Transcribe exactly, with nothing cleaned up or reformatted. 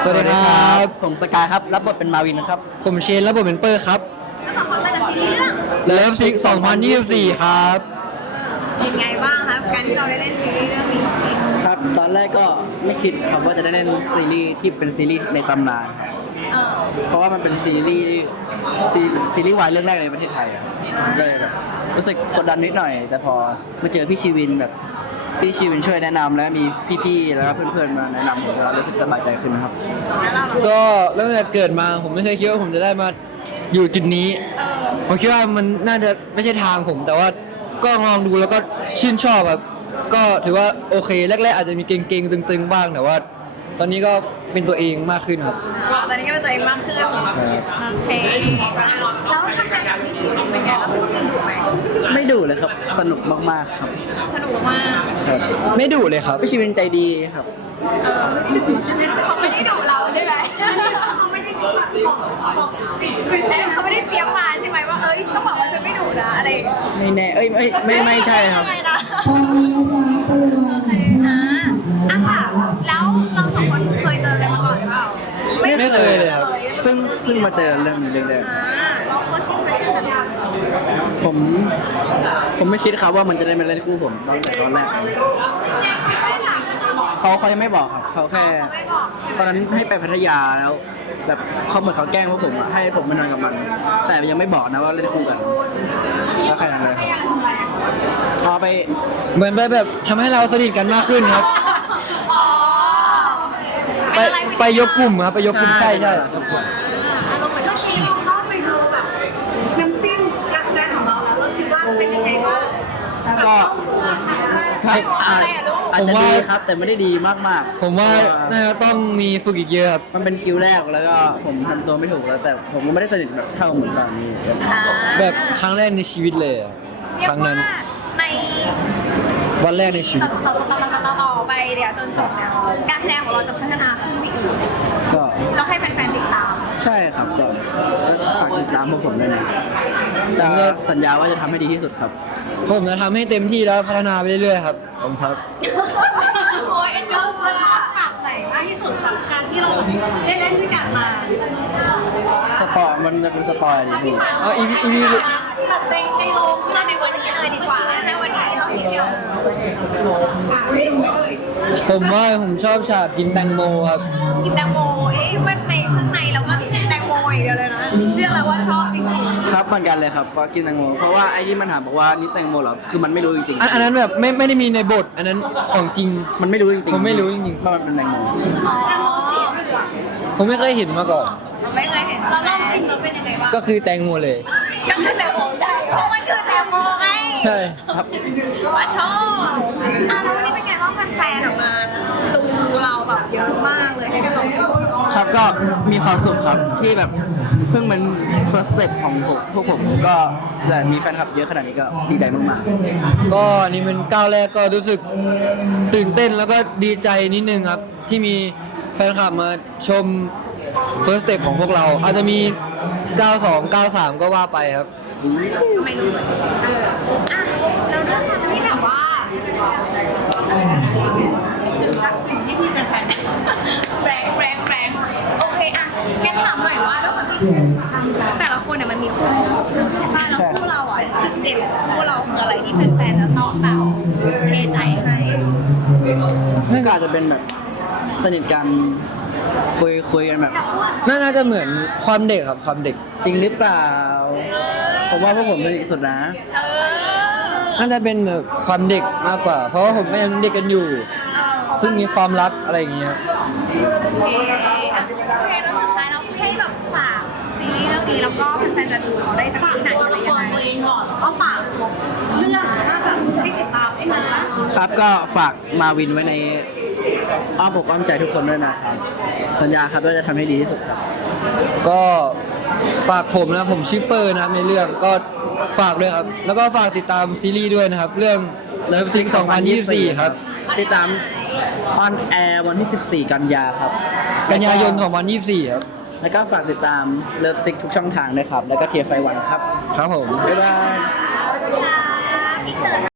สวัสดีครับผมสกายครับรับบทเป็นมาวินนะครับผมเชนและผมเป็นเปอร์ครับทั้งสองคนมาจากซีรีส์เรื่องเลิฟซิกสองพันยี่สิบสี่ครับเป็นไงบ้างครับการที่เราได้เล่นซีรีส์เรื่องนี้ครับตอนแรกก็ไม่คิดครับว่าจะได้เล่นซีรีส์ที่เป็นซีรีส์ในตำนานเออเพราะว่ามันเป็นซีรีส์ซีซีรีส์วายเรื่องแรกในประเทศไทยอะก็เลยแบบรู้สึกกดดันนิดหน่อย แต่พอมาเจอพี่ชีวินแบบพี่ชีวินช่วยแนะนำและมีพี่ๆแล้วก็เพื่อนๆมาแนะนำผมก็รู้สึกสบายใจขึ้นนะครับแล้วเราก็ตั้งแต่เกิดมาผมไม่เคยคิดว่าผมจะได้มาอยู่จุดนี้เออผมคิดว่ามันน่าจะไม่ใช่ทางผม แต่ว่าก็ลองดูแล้วก็ชื่นชอบแบบก็ถือว่าโอเคแรกๆอาจจะมีเก่งๆตึงๆบ้างแต่ว่า ตอนนี้ก็เป็นตัวเองมากขึ้นครับตอนนี้ก็เป็นตัวเองมากขึ้นโอเคแล้วทำงานกับพี่ชินเป็นไงแล้วพี่ชินดุไหมไม่ดุเลยครับสนุกมากๆครับสนุกมากครับไม่ดุเลยครับพี่ชีวินใจดีครับเออเขาไม่ได้ดุเราใช่ไหมเขาไม่ได้บอกบอกบอกเขาไม่ได้เตรียมมาใช่ไหมว่าเอ้ยต้องบอกว่าฉันไม่ดุนะอะไรไม่แน่เอ้ยไม่ไม่ไม่ใช่ครับไม่นะอ่าอ่ะค่ะแล้วเราสองคนเคยเจอกันมาก่อนหรือเปล่าไม่เคยเลยครับเพิ่งเพิ่งมาเจอเรื่องนี้เรื่องแรกอ่าเราเฟิร์สอิมเพรสชั่นจากการผมผมไม่คิดครับว่ามันจะได้มาเล่นคู่ผมตั้งแต่ตอนแรกเลยไม่ถามเขาเขายังไม่บอกครับเขาแค่เขาไม่บอกใช่ไหมตอนนั้นให้ไปพัทยาแล้วแบบเขาเหมือนเขาแกล้งพวกผมอะให้ผมมานอนกับมัน แต่ยังไม่บอกนะว่าเล่นคู่กันก็แค่นั้นเลยครับพอไปเหมือนไปแบบทำให้เราสนิทกันมากขึ้นครับอ๋อไปไปยกกลุ่มครับไปยกกลุ่มใช่ใช่อารมณ์เหมือนเมื่อกี้เราเข้าไปดูแบบน้ำจิ้มการแสดงของเราแล้วเราคิดว่าเป็นยังไงบ้างก็ครับอาจอาจจะผมว่าดีครับ แต่ไม่ได้ดีมากๆผมว่าเพน่าระจะต้องมีฝึกอีกเยอะครับมันเป็นคิวแรกแล้วก็ผมทำตัวไม่ถูกแล้ว แต่ผมก็ไม่ได้สนิทแบบเท่าเหมือนตอนนี้แบบครั้งแรกในชีวิตเลยอะครั้งนั้นในวันแรกในชีวิต่ตอต่อต่อต่อต่อต่อไปเดี๋ยวจนจบเนี่ยการแสดงของเราจะพัฒนาขึ้นไปอีกก็ต้องให้แฟนๆติดตามใช่ครับก็ก็ฝากติดตามพวกผมด้วยนะจะสัญญาว่าจะทำให้ดีที่สุดครับผมจะทำให้เต็มที่แล้วพัฒนาไปเรื่อยๆครับผมครับโอ้ยเอ็นดูเราเราชอบฉากไหนมากที่สุดกับการที่เราแบบได้เล่นด้วยกันมาสปอยมันจะเป็นสปอยดิพี่เอาอีพีอีพีแบบในในโรงที่เราในวัวัน นนี้นี้เลยดีกว่าในวันนี้เราเที่ยวอ่ะไม่ดูไม่เลยผมว่าผมชอบฉากกินแตงโมครับกินแตงโมเอ๊ะมันในข้างในเราก็กินแตงโมอย่างเดียวเลยนะเชื่อเลยว่าชอบจริงครับเหมือนกันเลยครับเพราะกินแตงโมเพราะว่าไอ้ที่มันถามบอกว่านี่แตงโมเหรอคือมันไม่รู้จริงอันอันนั้นแบบไม่ไม่ได้มีในบท อันนั้นของจริงมันไม่รู้จริงๆผมไม่รู้จริงๆว่ามันเป็นแตงโมๆอ๋อแตงโมสีเหลืองผมไม่เคยเห็นมาก่อนไม่เคยเห็นเราลองชิมแล้วเป็นยังไงบ้างก็คือแตงโมเลยก็คือแตงโมใช่เพราะมันคือแตงโมไงใช่ครับวัดโทษอ่ะแล้ววันนี้เป็นไงบ้างแฟนๆออกมาดูเราแบบเยอะมากเลยให้กันลงครับก็มีความสุขครับที่แบบเพิ่งเป็น first step ของผมพวกผมก็แต่มีแฟนคลับเยอะขนาดนี้ก็ดีใจมากก็นี่เป็นก้าวแรกก็รู้สึกตื่นเต้นแล้วก็ดีใจนิดนึงครับ ที่มีแฟนคลับมาชม first step ของพวกเรา อาจจะมีก้าวสอง ก้าวสามก็ว่าไปครับก็ไม่รู้เหมือนกันเอออ่ะแล้วเรื่องความที่แบบว่าถึงรักสิ่งที่พี่แฟนๆแรงแรงแรงโอเคอ่ะแกถามหน่อยว่าด้วยความที่แต่ละคนเนี่ยมันมีคู่ใช่ป่ะแล้วคู่เราอ่ะจุดเด่นของคู่เราคืออะไรที่แฟนๆแล้วน้องเราเทใจให้ๆนั่นก็อาจจะเป็นแบบสนิทกันคุยคุยกันแบบน่าจะเหมือนความเด็กครับความเด็กจริงหรือเปล่า ผมว่าพวกผมสนิทสุดนะเออน่าจะเป็นแบบความเด็กมากกว่า เพราะว่าผมก็ยังเด็กกันอยู่เออเพิ่งมีความรักอะไรอย่างเงี้ยโอเคอ่ะโอเคแล้วสุดท้ายเราให้แบบฝากซีรีส์เรื่องนี้แล้วก็แฟนๆจะดูเราได้จากฝากที่ไหนตัวอะไรละคยังรไงตัวเองก่อนก็ฝากเรื่องว่าแบบให้ติดตามด้วยนะครับก็ฝากมาวินไว้ในอ้อมอกอ้อมใจทุกคนด้วยนะครับ สัญญาครับว่าจะทำให้ดีที่สุดครับก็ฝากผมนะผมชื่อเปอร์นะครับในเรื่องก็ฝากด้วยครับ แล้วก็ฝากติดตามซีรีส์ด้วยนะครับ เรื่อง Love Sick สองพันยี่สิบสี่ครับติดตามออนแอร์วันที่ สิบสี่ กันยาครับกันยายนสองพันยี่สิบสี่ครับแล้วก็ฝากติดตาม Love Sick ทุกช่องทางด้วยครับ แล้วก็เทียร์ไฟวันครับครับผมบ๊ายบายค่ะพี่เต๋อ